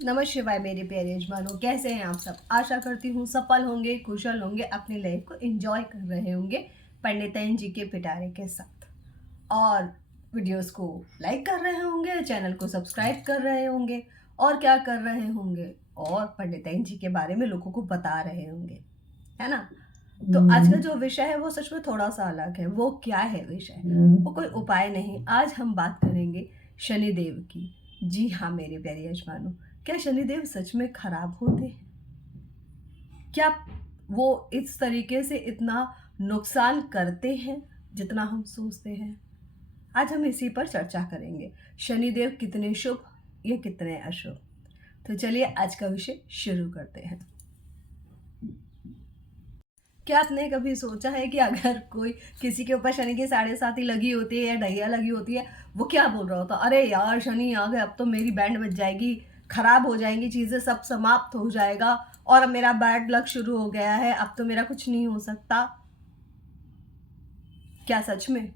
नमः शिवाय मेरे प्यारे यजमानों, कैसे हैं आप सब। आशा करती हूँ सफल होंगे, कुशल होंगे, अपनी लाइफ को एंजॉय कर रहे होंगे पंडिताइन जी के पिटारे के साथ। और वीडियोस को लाइक कर रहे होंगे, चैनल को सब्सक्राइब कर रहे होंगे और क्या कर रहे होंगे, और पंडिताइन जी के बारे में लोगों को बता रहे होंगे, है ना। तो आज का जो विषय है वो सच में थोड़ा सा अलग है। वो क्या है विषय? वो कोई उपाय नहीं। आज हम बात करेंगे शनिदेव की। जी हाँ मेरे प्यारे यजमानों, क्या शनिदेव सच में खराब होते हैं? क्या वो इस तरीके से इतना नुकसान करते हैं जितना हम सोचते हैं? आज हम इसी पर चर्चा करेंगे। शनिदेव कितने शुभ या कितने अशुभ। तो चलिए आज का विषय शुरू करते हैं। क्या आपने कभी सोचा है कि अगर कोई किसी के ऊपर शनि की 7.5 लगी होती है या ढैया लगी होती है, वो क्या बोल रहा होता? अरे यार शनि आ गए, अब तो मेरी बैंड बज जाएगी, खराब हो जाएंगी चीजें, सब समाप्त हो जाएगा और अब मेरा बैड लक शुरू हो गया है, अब तो मेरा कुछ नहीं हो सकता। क्या सच में?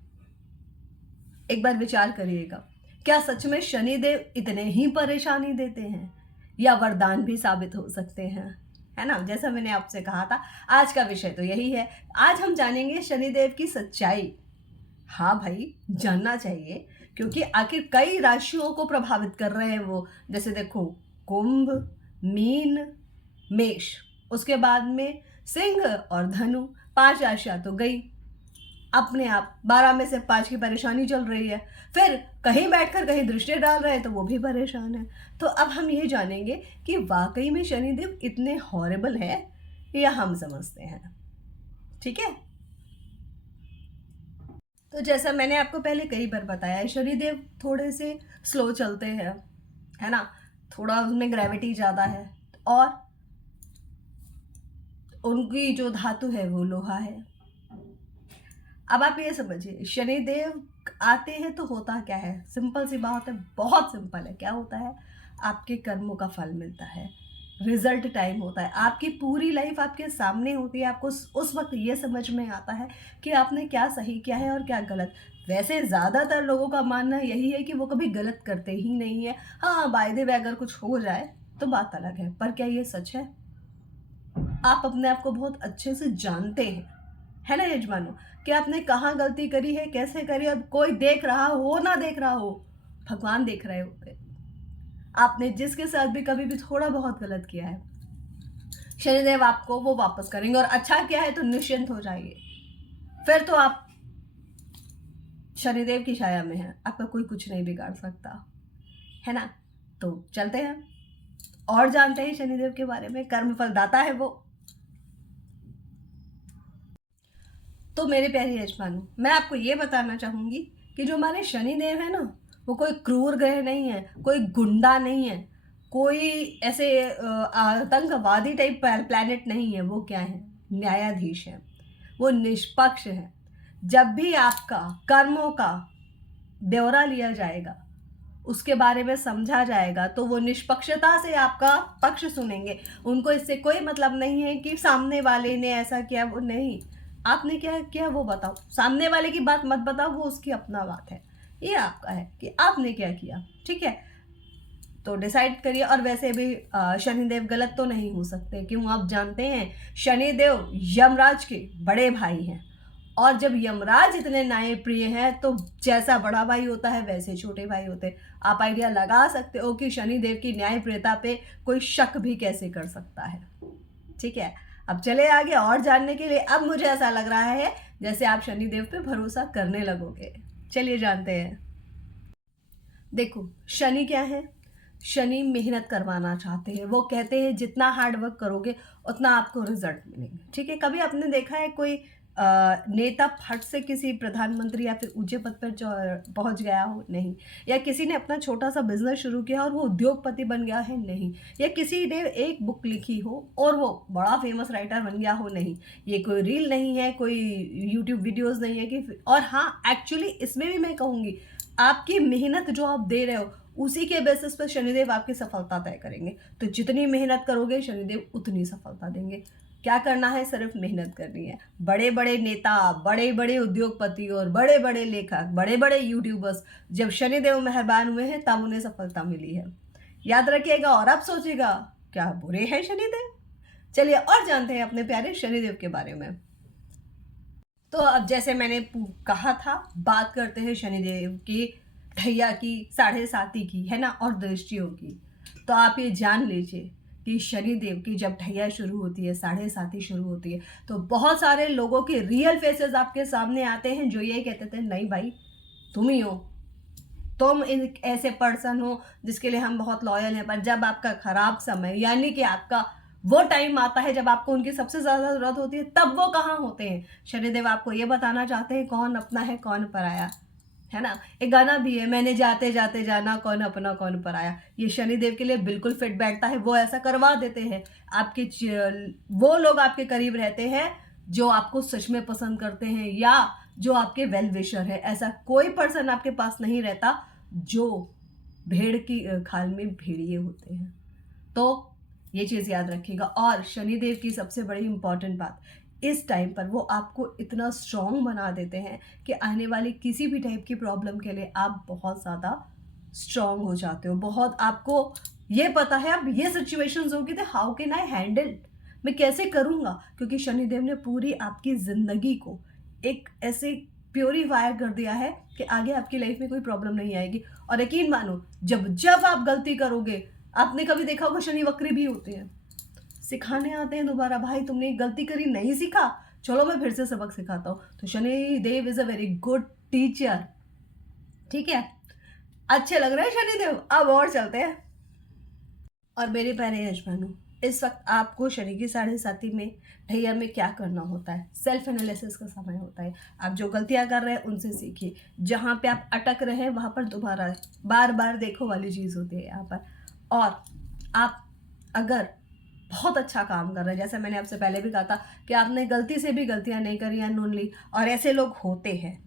एक बार विचार करिएगा, क्या सच में शनिदेव इतने ही परेशानी देते हैं या वरदान भी साबित हो सकते हैं? है ना, जैसा मैंने आपसे कहा था आज का विषय तो यही है। आज हम जानेंगे शनिदेव की सच्चाई। हाँ भाई, जानना चाहिए, क्योंकि आखिर कई राशियों को प्रभावित कर रहे हैं वो। जैसे देखो, कुंभ, मीन, मेष, उसके बाद में सिंह और धनु, 5 राशियां तो गई। अपने आप 12 में से 5 की परेशानी चल रही है। फिर कहीं बैठकर कहीं दृष्टि डाल रहे हैं तो वो भी परेशान है। तो अब हम ये जानेंगे कि वाकई में शनिदेव इतने हॉरेबल है या हम समझते हैं। ठीक है, तो जैसा मैंने आपको पहले कई बार बताया है, शनिदेव थोड़े से स्लो चलते हैं, है ना। थोड़ा उनमें ग्रेविटी ज़्यादा है और उनकी जो धातु है वो लोहा है। अब आप ये समझिए, शनिदेव आते हैं तो होता क्या है? सिंपल सी बात है, बहुत सिंपल है। क्या होता है? आपके कर्मों का फल मिलता है, रिजल्ट टाइम होता है, आपकी पूरी लाइफ आपके सामने होती है। आपको उस वक्त ये समझ में आता है कि आपने क्या सही किया है और क्या गलत। वैसे ज़्यादातर लोगों का मानना यही है कि वो कभी गलत करते ही नहीं है। हाँ, बाय द वे अगर कुछ हो जाए तो बात अलग है, पर क्या ये सच है? आप अपने आप को बहुत अच्छे से जानते हैं, है ना यजमानो, कि आपने कहाँ गलती करी है, कैसे करी। अब कोई देख रहा हो ना देख रहा हो, भगवान देख रहे होते। आपने जिसके साथ भी कभी भी थोड़ा बहुत गलत किया है, शनिदेव आपको वो वापस करेंगे। और अच्छा किया है तो निश्चिंत हो जाइए, फिर तो आप शनिदेव की छाया में है, आपका कोई कुछ नहीं बिगाड़ सकता, है ना। तो चलते हैं और जानते हैं शनिदेव के बारे में। कर्म फल दाता है वो। तो मेरे प्यारे यजमानों, मैं आपको ये बताना चाहूंगी कि जो हमारे शनिदेव है ना, वो कोई क्रूर ग्रह नहीं है, कोई गुंडा नहीं है, कोई ऐसे आतंकवादी टाइप प्लैनेट नहीं है। वो क्या है? न्यायाधीश है। वो निष्पक्ष है। जब भी आपका कर्मों का ब्यौरा लिया जाएगा, उसके बारे में समझा जाएगा, तो वो निष्पक्षता से आपका पक्ष सुनेंगे। उनको इससे कोई मतलब नहीं है कि सामने वाले ने ऐसा किया, वो नहीं। आपने क्या किया वो बताओ, सामने वाले की बात मत बताओ, वो उसकी अपना बात है। ये आपका है कि आपने क्या किया। ठीक है, तो डिसाइड करिए। और वैसे भी शनिदेव गलत तो नहीं हो सकते, क्यों? आप जानते हैं शनिदेव यमराज के बड़े भाई हैं। और जब यमराज इतने न्याय प्रिय हैं, तो जैसा बड़ा भाई होता है वैसे छोटे भाई होते हैं। आप आइडिया लगा सकते हो कि शनिदेव की न्याय प्रियता पे कोई शक भी कैसे कर सकता है। ठीक है, अब चले आगे और जानने के लिए। अब मुझे ऐसा लग रहा है जैसे आप शनिदेव पे भरोसा करने लगोगे। चलिए जानते हैं। देखो, शनि क्या है? शनि मेहनत करवाना चाहते हैं। वो कहते हैं जितना हार्ड वर्क करोगे उतना आपको रिजल्ट मिलेंगे। ठीक है, कभी आपने देखा है कोई नेता फट से किसी प्रधानमंत्री या फिर ऊंचे पद पर पहुंच गया हो? नहीं। या किसी ने अपना छोटा सा बिजनेस शुरू किया और वो उद्योगपति बन गया है? नहीं। या किसी ने एक बुक लिखी हो और वो बड़ा फेमस राइटर बन गया हो? नहीं। ये कोई रील नहीं है, कोई यूट्यूब वीडियोस नहीं है कि। और हाँ, एक्चुअली इसमें भी मैं कहूँगी, आपकी मेहनत जो आप दे रहे हो उसी के बेसिस पर शनिदेव आपकी सफलता तय करेंगे। तो जितनी मेहनत करोगे शनिदेव उतनी सफलता देंगे। क्या करना है? सिर्फ मेहनत करनी है। बड़े बड़े नेता, बड़े बड़े उद्योगपति और बड़े बड़े लेखक, बड़े बड़े यूट्यूबर्स, जब शनिदेव मेहरबान हुए हैं तब उन्हें सफलता मिली है। याद रखिएगा और अब सोचिएगा क्या बुरे हैं शनिदेव। चलिए और जानते हैं अपने प्यारे शनिदेव के बारे में। तो अब जैसे मैंने कहा था, बात करते हैं शनिदेव की, ढैया की, साढ़े साती की, है ना, और दृष्टियों की। तो आप ये जान लीजिए कि शनिदेव की जब ढैया शुरू होती है, साढ़े साती शुरू होती है, तो बहुत सारे लोगों के रियल फेसेस आपके सामने आते हैं जो ये कहते थे नहीं भाई तुम ही हो, तुम एक ऐसे पर्सन हो जिसके लिए हम बहुत लॉयल हैं। पर जब आपका खराब समय यानी कि आपका वो टाइम आता है जब आपको उनकी सबसे ज़्यादा ज़रूरत होती है, तब वो कहाँ होते हैं। शनिदेव आपको ये बताना चाहते हैं कौन अपना है कौन पराया, है ना। एक गाना भी है, मैंने जाते जाते जाना कौन अपना कौन पराया। ये शनिदेव के लिए बिल्कुल फिट बैठता है। वो ऐसा करवा देते हैं आपके वो लोग आपके करीब रहते हैं जो आपको सच में पसंद करते हैं या जो आपके वेल विशर है। ऐसा कोई पर्सन आपके पास नहीं रहता जो भेड़ की खाल में भेड़िए होते हैं। तो ये चीज़ याद रखिएगा। और शनिदेव की सबसे बड़ी इंपॉर्टेंट बात, इस टाइम पर वो आपको इतना स्ट्रॉन्ग बना देते हैं कि आने वाली किसी भी टाइप की प्रॉब्लम के लिए आप बहुत ज़्यादा स्ट्रॉन्ग हो जाते हो। बहुत आपको ये पता है अब ये सिचुएशंस होगी तो हाउ कैन आई हैंडल, मैं कैसे करूँगा, क्योंकि शनिदेव ने पूरी आपकी ज़िंदगी को एक ऐसे प्योरीफायर कर दिया है कि आगे आपकी लाइफ में कोई प्रॉब्लम नहीं आएगी। और यकीन मानो जब जब आप गलती करोगे, आपने कभी देखा होगा शनि वक्री भी होते हैं, सिखाने आते हैं दोबारा, भाई तुमने एक गलती करी नहीं सीखा, चलो मैं फिर से सबक सिखाता हूँ। तो Shani Dev is a very good teacher, ठीक है। अच्छे लग रहे हैं शनिदेव, अब और चलते हैं। और मेरे प्यारे यजमानों, इस वक्त आपको शनि की साढ़े साती में ढैया में क्या करना होता है, सेल्फ एनालिसिस का समय होता है। आप जो गलतियां कर रहे हैं उनसे सीखिए, जहाँ पे आप अटक रहे हैं वहाँ पर दोबारा बार बार देखो वाली चीज़ होती है यहाँ पर। और आप अगर बहुत अच्छा काम कर रहे हैं, जैसे मैंने आपसे पहले भी कहा था कि आपने गलती से भी गलतियां नहीं करी या नून ली, और ऐसे लोग होते हैं,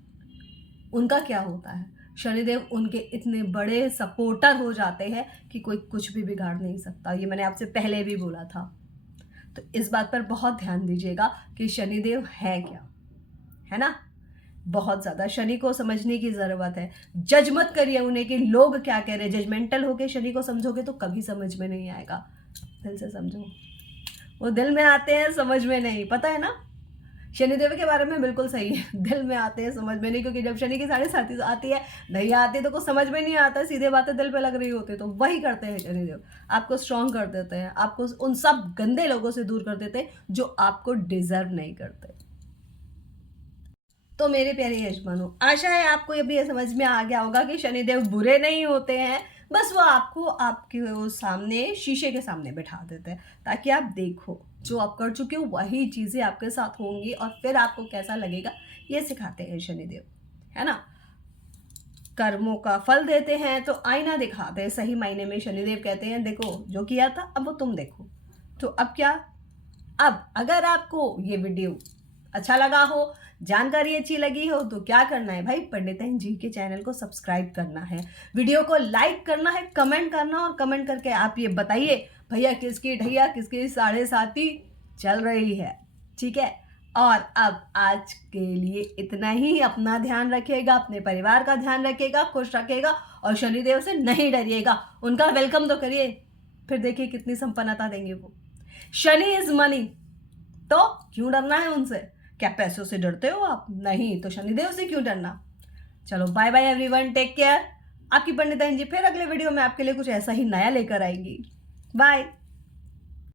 उनका क्या होता है, शनिदेव उनके इतने बड़े सपोर्टर हो जाते हैं कि कोई कुछ भी बिगाड़ नहीं सकता। ये मैंने आपसे पहले भी बोला था। तो इस बात पर बहुत ध्यान दीजिएगा कि शनिदेव है क्या, है ना। बहुत ज़्यादा शनि को समझने की ज़रूरत है। जज मत करिए उन्हें कि लोग क्या कह रहे हैं। जजमेंटल होके शनि को समझोगे तो कभी समझ में नहीं आएगा। दिल से समझो, वो दिल में आते हैं समझ में नहीं, पता है ना। शनिदेव के बारे में बिल्कुल सही है, दिल में आते हैं समझ में नहीं, क्योंकि जब शनि की साढ़े साती आती है, ढैया आती है, तो कुछ समझ में नहीं आता, सीधे बातें दिल पे लग रही होती है। तो वही करते हैं शनिदेव, आपको स्ट्रॉन्ग कर देते हैं, आपको उन सब गंदे लोगों से दूर कर देते हैं जो आपको डिजर्व नहीं करते। तो मेरे प्यारे यजमानों, आशा है आपको ये भी समझ में आ गया होगा कि शनिदेव बुरे नहीं होते हैं, बस वो आपको आपके सामने शीशे के सामने बैठा देते हैं ताकि आप देखो जो आप कर चुके हो वही चीज़ें आपके साथ होंगी और फिर आपको कैसा लगेगा, ये सिखाते हैं शनिदेव, है ना। कर्मों का फल देते हैं तो आईना दिखाते हैं, सही मायने में शनिदेव कहते हैं देखो जो किया था अब वो तुम देखो। तो अब क्या, अब अगर आपको ये वीडियो अच्छा लगा हो, जानकारी अच्छी लगी हो, तो क्या करना है भाई, पंडिताइन जी के चैनल को सब्सक्राइब करना है, वीडियो को लाइक करना है, कमेंट करना, और कमेंट करके आप ये बताइए भैया किसकी ढैया किसकी साढ़े साती चल रही है, ठीक है। और अब आज के लिए इतना ही। अपना ध्यान रखिएगा, अपने परिवार का ध्यान रखिएगा, खुश रखिएगा, और शनिदेव से नहीं डरिएगा, उनका वेलकम तो करिए, फिर देखिए कितनी संपन्नता देंगे वो। शनि इज मनी, तो क्यों डरना है उनसे। क्या पैसों से डरते हो आप, नहीं तो शनिदेव से क्यों डरना। चलो bye bye everyone, take care. आपकी पंडिताइन जी फिर अगले वीडियो में आपके लिए कुछ ऐसा ही नया लेकर आएंगी। बाय।